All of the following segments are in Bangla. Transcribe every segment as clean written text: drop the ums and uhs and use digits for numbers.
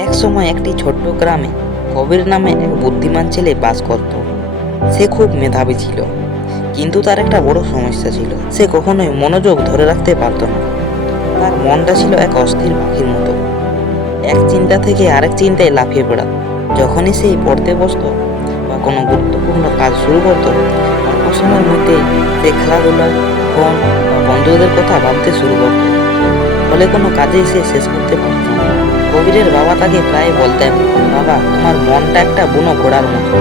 এক সময় একটি ছোট্ট গ্রামে কবির নামে এক বুদ্ধিমান ছেলে বাস করত। সে খুব মেধাবী ছিল, কিন্তু তার একটা বড় সমস্যা ছিল, সে কখনোই মনোযোগ ধরে রাখতে পারত না। তার মনটা ছিল এক অস্থির পাখির মতো, এক চিন্তা থেকে আরেক চিন্তায় লাফিয়ে বেড়াত। যখনই সে পড়তে বসতো বা কোনো গুরুত্বপূর্ণ কাজ শুরু করত, অল্প সময়ের মধ্যে সে খেলাধুলা, ফোন বা বন্ধুদের কথা ভাবতে শুরু করত। ফলে কোনো কাজেই সে শেষ করতে পারত না। কবিরের বাবা তাকে প্রায় বলতেন, বাবা, তোমার মনটা একটা বুনো ঘোড়ার মতো,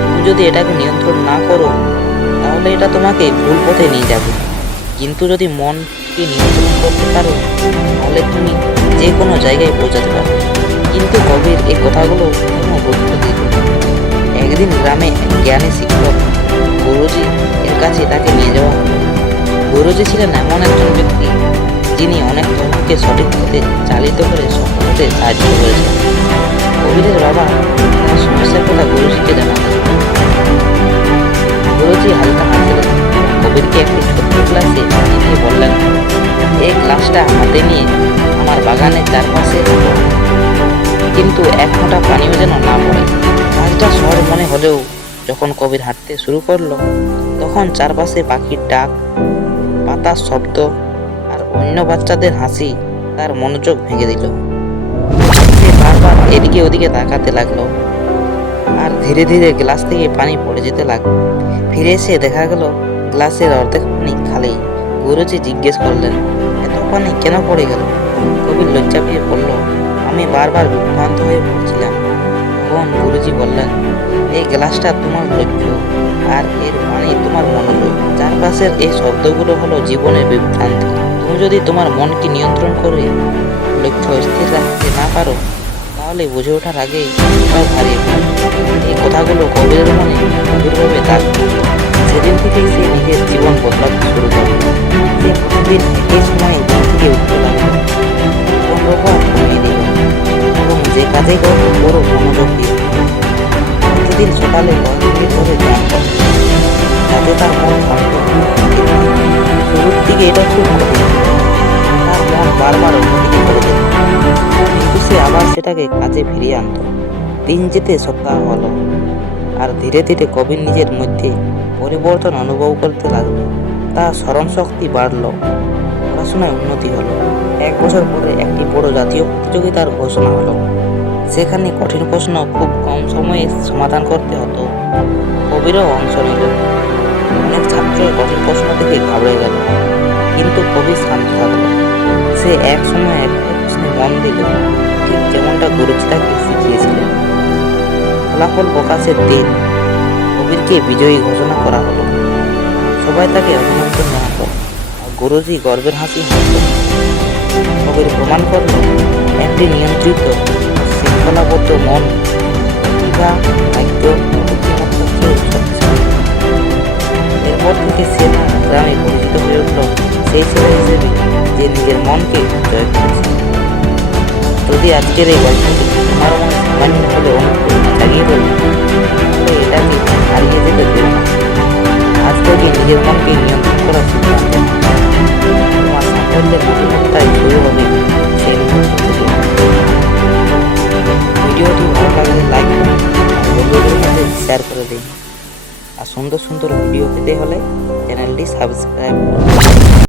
তুমি যদি এটাকে নিয়ন্ত্রণ না করো তাহলে এটা তোমাকে ভুল পথে নিয়ে যাবে, কিন্তু যদি মনকে নিয়ন্ত্রণ করতে পারো তাহলে তুমি যে কোনো জায়গায় পৌঁছাতে পারবে। কিন্তু কবির এই কথাগুলো কোনো গুরুত্ব দিত না। একদিন গ্রামে এক জ্ঞানী শিক্ষক গুরুজি এর কাছে তাকে নিয়ে যাওয়া হলো। গুরুজি ছিলেন এমন একজন ব্যক্তি যিনি অনেক তরুণকে সঠিক পথে চালিত করে সফল হতে সাহায্য করেছেন। কবিরের বাবা তার সমস্যার কথা গুরুজিকে জানালেন। গুরুজি হালকা হাসলেন, কবিরকে একটি ছোট্ট ক্লাসে পাঠিয়ে দিয়ে বললেন, এই ক্লাসটা হাতে নিয়ে আমার বাগানের চারপাশে হাঁটো, কিন্তু এক ফোঁটা পানিও যেন না পড়ে। কাজটা সহজ মনে হলেও যখন কবির হাঁটতে শুরু করলো, তখন চারপাশে পাখির ডাক, পাতার শব্দ আর অন্য বাচ্চাদের হাসি তার মনোযোগ ভেঙে দিল। সে বারবার এদিকে ওদিকে তাকাতে লাগলো, আর ধীরে ধীরে গ্লাস থেকে পানি পড়ে যেতে লাগলো। ফিরে এসে দেখা গেল গ্লাসের অর্ধেক পানি খালি। গুরুজি জিজ্ঞেস করলেন, এত পানি কেন পড়ে গেল? কবির লজ্জা পেয়ে বলল, আমি বারবার বিভ্রান্ত হয়ে পড়ছিলাম। তখন গুরুজি বললেন, এই গ্লাসটা তোমার লক্ষ্য আর এর পানি তোমার মনোযোগ। চারপাশের এই শব্দগুলো হলো জীবনের বিভ্রান্তি। তুমি যদি তোমার মনকে নিয়ন্ত্রণ করে লক্ষ্য স্থির রাখতে না পারো তাহলে বুঝে ওঠার আগেই সব হারিয়ে ফেলো। এই কথাগুলো কবিরের মনে গভীরভাবে দাগ কাটল। সেদিন থেকেই সে নিজের জীবন বদলাতে শুরু করল। সে প্রতিদিন একই সময়ে ঘুম থেকে উঠতে লাগলো, ফোন ব্যবহার কমিয়ে দিল এবং যে কাজে করত বড় মনোযোগ দিল। প্রতিদিন সকালে কয়েক মিনিট ধরে ধ্যান করত, যাতে তার মন শান্ত হয়। শুরুর দিকে এটা খুব কঠিন, তার মন বারবার অন্যদিকে করে যেত, কিন্তু সে আবার সেটাকে কাজে ফিরিয়ে আনত। দিন যেতে সপ্তাহ হলো, আর ধীরে ধীরে কবির নিজের মধ্যে পরিবর্তন অনুভব করতে লাগলো। তার স্মরণশক্তি বাড়লো, পড়াশোনায় উন্নতি হলো। এক বছর পরে একটি বড় জাতীয় প্রতিযোগিতার ঘোষণা হলো। সেখানে কঠিন প্রশ্ন খুব কম সময়ে সমাধান করতে হতো। কবিরও অংশ নিল। অনেক ছাত্র কঠিন প্রশ্ন থেকে ঘাবড়ে গেল, কিন্তু কবি শান্ত থাকলো। সে এক সময় একটা প্রশ্নে মন দিল, ঠিক যেমনটা গুরুজি তাকে শিখিয়েছিলেন। ফলাফল প্রকাশের দিন কবিরকে বিজয়ী ঘোষণা করা হলো। সবাই তাকে অভিনন্দন জানালো, আর গুরুজি গর্বের হাসি হাসলেন। কবির প্রমাণ করল, একটি নিয়ন্ত্রিত শৃঙ্খলাবদ্ধ মন প্রতিভা, ভাগ্য, বুদ্ধিমত্তার চেয়েও শক্তিশালী। এরপর থেকে সে তার গ্রামে পরিচিত হয়ে উঠল সেই ছেলে হিসেবে যে নিজের মনকে জয় করেছে। যদি আজকের এই গল্পটি তোমার মনে সামান্য হলে অনুপ্রেরণা জাগিয়ে তোলে, তাহলে এটাকে হারিয়ে যেতে দেবে না। আজ থেকে নিজের মনকে নিয়ন্ত্রণ করার সিদ্ধান্ত নাও। তোমার সাফল্যের বুদ্ধিমত্তায় শুরু হবে সেই মুহূর্ত থেকে। ভিডিওটি ভালো লাগলে লাইক করুন আর বন্ধুদের সাথে শেয়ার করে দিন। আর সুন্দর সুন্দর ভিডিও পেতে হলে চ্যানেলটি সাবস্ক্রাইব করুন।